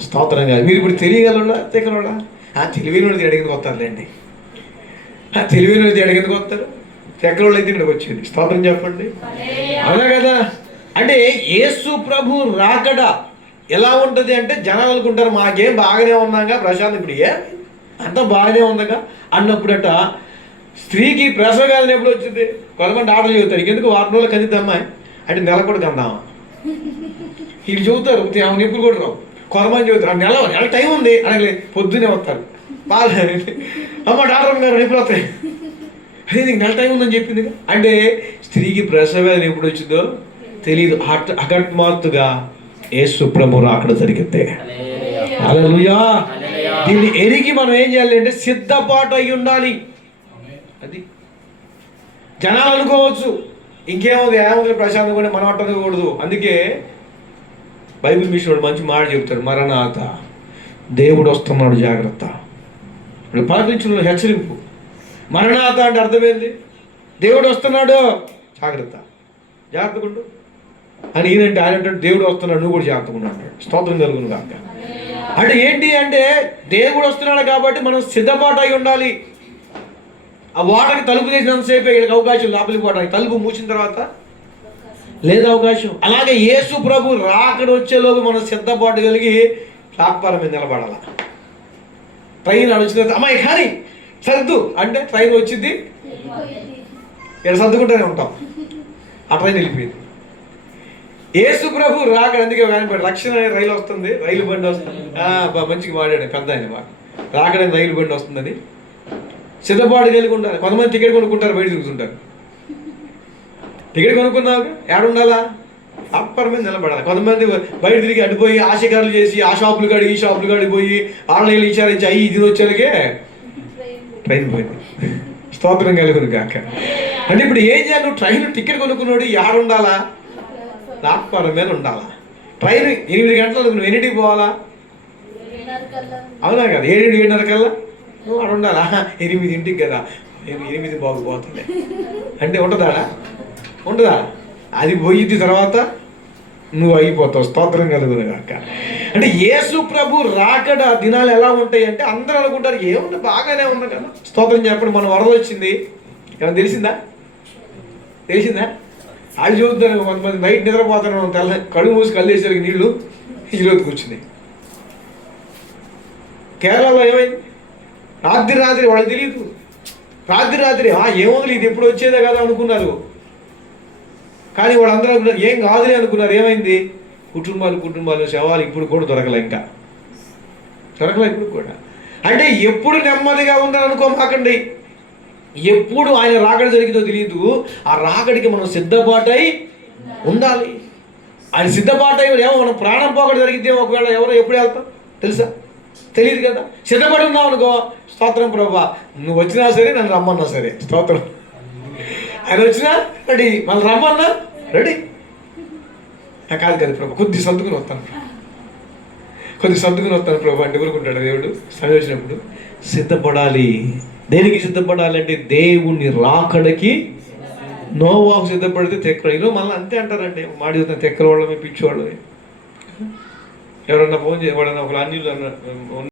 స్తోత్రంగా మీరు ఇప్పుడు తెలియగలరా? తెగలరా ఆ తెలివైన వాళ్ళు అడిగింది వస్తారులేండి ఆ తెలివైన వాళ్ళు వస్తారు. తెగలోళ్ళు అయితే ఇక్కడికి వచ్చింది స్తోత్రం చెప్పండి. అవునా కదా? అంటే యేసు ప్రభు రాకడ ఎలా ఉంటుంది అంటే జనాలు అనుకుంటారు మాకేం బాగానే ఉన్నాగా ప్రశాంత్ ఇప్పుడు ఏ? అంతా బాగానే ఉందగా? అన్నప్పుడట స్త్రీకి ప్రసవగాలని ఎప్పుడు వచ్చింది? కొంతమంది ఆటలు చెబుతారు ఎందుకు వారం రోజులు కందిద్దమ్మా అంటే నెల కూడా కందామా వీళ్ళు చెబుతారు ఆమె ఎప్పుడు కూడా రావు. కొంతమంది చెబుతారు "ఆ నెల నెల టైం ఉంది. అనగలే పొద్దునే వస్తారు. బాగా అమ్మ డాక్టర్ గారు అయిపోతాయి అదే నీకు నెల టైం ఉందని చెప్పింది అంటే స్త్రీకి ప్రసవేదన ఎప్పుడు వచ్చిందో తెలియదు హఠ అకస్మాత్తుగా యేసు ప్రభు రాకడ జరిగితే హల్లెలూయా. దీన్ని ఎరిగి మనం ఏం చేయాలి అంటే సిద్ధపాటు అయి ఉండాలి. అది. జనాలు అనుకోవచ్చు. ఇంకేముంది? ఏముంది? ప్రశాంతం కూడా మనం అట్టకూడదు అందుకే బైబిల్ మిషన్ వాడు మంచి మాట చెప్తాడు మరణాత దేవుడు వస్తున్నాడు జాగ్రత్త. ఇప్పుడు పాటించిన హెచ్చరింపు. మరణాత అంటే అర్థమైంది? దేవుడు వస్తున్నాడు జాగ్రత్త. జాగ్రత్తగా అని ఈయనంటే ఆయన అంటాడు దేవుడు వస్తున్నాడు నువ్వు కూడా జాగ్రత్తగా ఉండు అంటాడు. స్తోత్రం కలుగును కాక అంటే ఏంటి అంటే దేవుడు వస్తున్నాడు కాబట్టి మనం సిద్ధపాటు అయి ఉండాలి. ఆ వాటకి తలుపు తీసినంతసేపు వీళ్ళకి అవకాశం లోపలికి పోవడానికి. తలుపు మూసిన తర్వాత లేదు అవకాశం. అలాగే యేసు ప్రభు రాకడ వచ్చేలోపు మనం సిద్ధపాటు కలిగి ప్లాట్ఫారం మీద నిలబడాల. ట్రైన్ వచ్చిన అమ్మాయి కానీ సర్దు. అంటే ట్రైన్ వచ్చింది. ఇక్కడ సర్దుకుంటూనే ఉంటాం. ఆ ట్రైన్ వెళ్ళిపోయింది. యేసు ప్రభు రాకడ అందుకే కానీ రక్షణ అనే రైలు వస్తుంది. రైలు బండి వస్తుంది. బా- మంచిగా వాడాడు పెద్ద ఆయన బాగా. రాకడని రైలు బండి వస్తుందని సిద్ధపాటు కలిగి ఉండాలి. కొంతమంది టికెట్ కొనుక్కుంటారు బయట తిరుగుతుంటారు. టికెట్ కొనుక్కున్నావు? ఏడ ఉండాలా అప్పర్ మీద నిలబడాలి. కొంతమంది బయట తిరిగి అడిపోయి ఆశకారులు చేసి ఆ షాపులు కాడి ఈ షాపులు కాడి పోయి ఆన్లైన్ విచారించి అయ్యి ఇది వచ్చేలకే ట్రైన్ పోయింది. స్తోత్రం కలుగును కాక అంటే ఇప్పుడు ఏం చేయాలి? నువ్వు ట్రైన్ టికెట్ కొనుక్కున్నాడు ఎక్కడ ఉండాలా ప్లాట్ఫారం మీద ఉండాలా? ట్రైన్ ఎనిమిది గంటలకు నువ్వు ఎన్నింటికి పోవాలా? అవునా కదా? ఏడు ఏడున్నర కల్లా? నువ్వు అక్కడ ఉండాలా ఎనిమిదింటికి కదా. ఎనిమిది బాగు బాగుపోతుంది అంటే ఉంటుందా? ఉండదా? అది పోయిద్ది తర్వాత నువ్వు అయిపోతావు. స్తోత్రం కలుగును కాక అంటే యేసు ప్రభు రాకడ దినాలు ఎలా ఉంటాయి అంటే అందరూ అనుకుంటారు ఏముంది బాగానే ఉంది కదా. స్తోత్రం చెప్పండి మన వరద వచ్చింది. ఏమన్నా తెలిసిందా? తెలిసిందా? వాళ్ళు చూస్తారు కొంతమంది నైట్ నిద్రపోతాను తెల్ల కడుగు మూసి కళ్ళేసరికి నీళ్ళు ఈరోజు కూర్చుంది కేరళలో ఏమైంది? రాత్రి రాత్రి వాళ్ళకి తెలియదు రాత్రి రాత్రి ఆ ఏముంది ఇది ఎప్పుడు వచ్చేదే కదా అనుకున్నారు. కానీ వాళ్ళందరూ అనుకున్నారు ఏం కాదులే అనుకున్నారు. ఏమైంది? కుటుంబాలు కుటుంబాలు శవాలు ఇప్పుడు కూడా దొరకలే ఇంకా. దొరకలే ఇప్పుడు కూడా. అంటే ఎప్పుడు నెమ్మదిగా ఉందని అనుకోమాకండి. ఎప్పుడు ఆయన రాకడ జరిగిందో తెలియదు ఆ రాకడికి మనం సిద్ధపాటై ఉండాలి. ఆయన సిద్ధపాటై ఏమో మనం ప్రాణం పోకడ జరిగితే ఒకవేళ ఎవరో ఎప్పుడు వెళ్తాం తెలుసా? తెలియదు కదా. సిద్ధపడి ఉన్నావు అనుకో స్తోత్రం ప్రభా. నువ్వు వచ్చినా సరే నన్ను రమ్మన్నా సరే. స్తోత్రం. ఆయన వచ్చినా రెడీ. మళ్ళీ రమ్మన్నా రెడీ. ఆ, కాదు కాదు ప్రభు. కొద్ది సర్దుకుని వస్తాను కొద్ది సర్దుకుని వస్తాను ప్రభు. అంటే ఊరుకుంటాడు దేవుడు. సమయం వచ్చినప్పుడు సిద్ధపడాలి. దేనికి సిద్ధపడాలి అంటే దేవుని రాకడకి నోవాకు సిద్ధపడితే తెక్కలు. ఈరోజు మళ్ళీ అంతే అంటారండి. మాడి తెక్కల వాళ్ళమే పిచ్చి వాళ్ళమే ఎవరన్నా ఫోన్ చేయబడన్నా ఒక అన్యులు అన్న